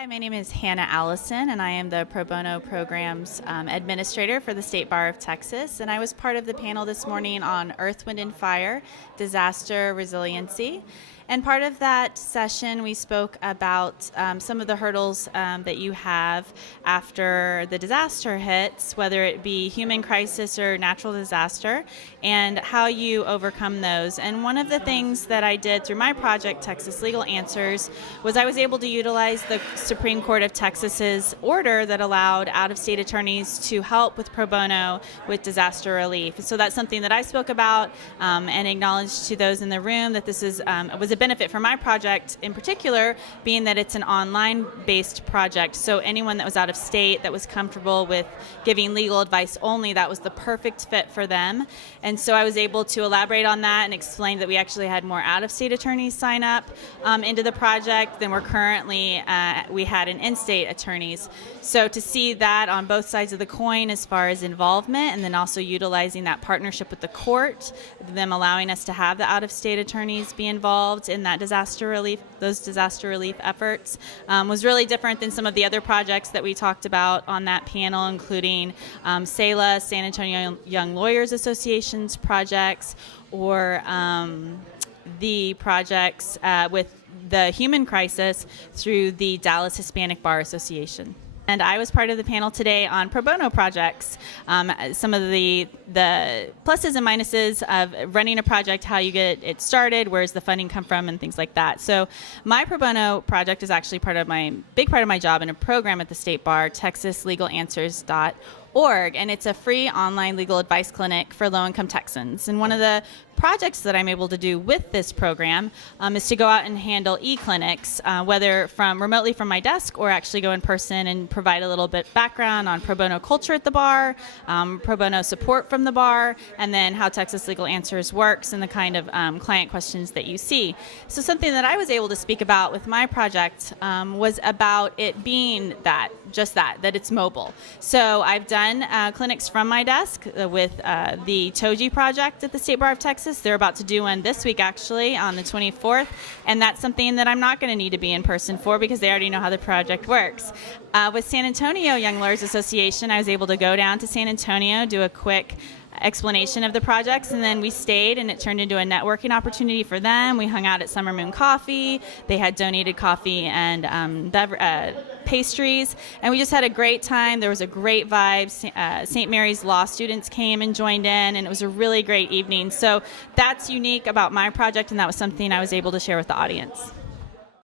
Hi, my name is Hannah Allison, and I am the Pro Bono Programs Administrator for the State Bar of Texas. And I was part of the panel this morning on Earth, Wind, and Fire, Disaster Resiliency. And part of that session, we spoke about some of the hurdles that you have after the disaster hits, whether it be human crisis or natural disaster, and how you overcome those. And one of the things that I did through my project, Texas Legal Answers, was I was able to utilize the Supreme Court of Texas's order that allowed out-of-state attorneys to help with pro bono with disaster relief. So that's something that I spoke about and acknowledged to those in the room that this is was a benefit for my project in particular, being that it's an online-based project. So anyone that was out of state that was comfortable with giving legal advice only, that was the perfect fit for them. And so I was able to elaborate on that and explain that we actually had more out-of-state attorneys sign up into the project than we're currently we had in-state attorneys. So to see that on both sides of the coin as far as involvement, and then also utilizing that partnership with the court, them allowing us to have the out-of-state attorneys be involved in that those disaster relief efforts, was really different than some of the other projects that we talked about on that panel, including SALA, San Antonio Young Lawyers Association's projects, or the projects with the human crisis through the Dallas Hispanic Bar Association. And I was part of the panel today on pro bono projects, some of the pluses and minuses of running a project, how you get it started, where's the funding come from, and things like that. So my pro bono project is actually big part of my job in a program at the State Bar, texaslegalanswers.org, and it's a free online legal advice clinic for low-income Texans. And one of the projects that I'm able to do with this program is to go out and handle e-clinics, whether remotely from my desk or actually go in person and provide a little bit background on pro bono culture at the bar, pro bono support from the bar, and then how Texas Legal Answers works and the kind of client questions that you see. So something that I was able to speak about with my project was about it being that it's mobile. So I've done clinics from my desk with the TOJI project at the State Bar of Texas. They're about to do one this week, actually, on the 24th, and that's something that I'm not going to need to be in person for because they already know how the project works. With San Antonio Young Lawyers Association, I was able to go down to San Antonio, do a quick explanation of the projects, and then we stayed, and it turned into a networking opportunity for them. We hung out at Summer Moon Coffee. They had donated coffee and pastries, and we just had a great time. There was a great vibe. St. Mary's Law students came and joined in, and it was a really great evening. So that's unique about my project, and that was something I was able to share with the audience.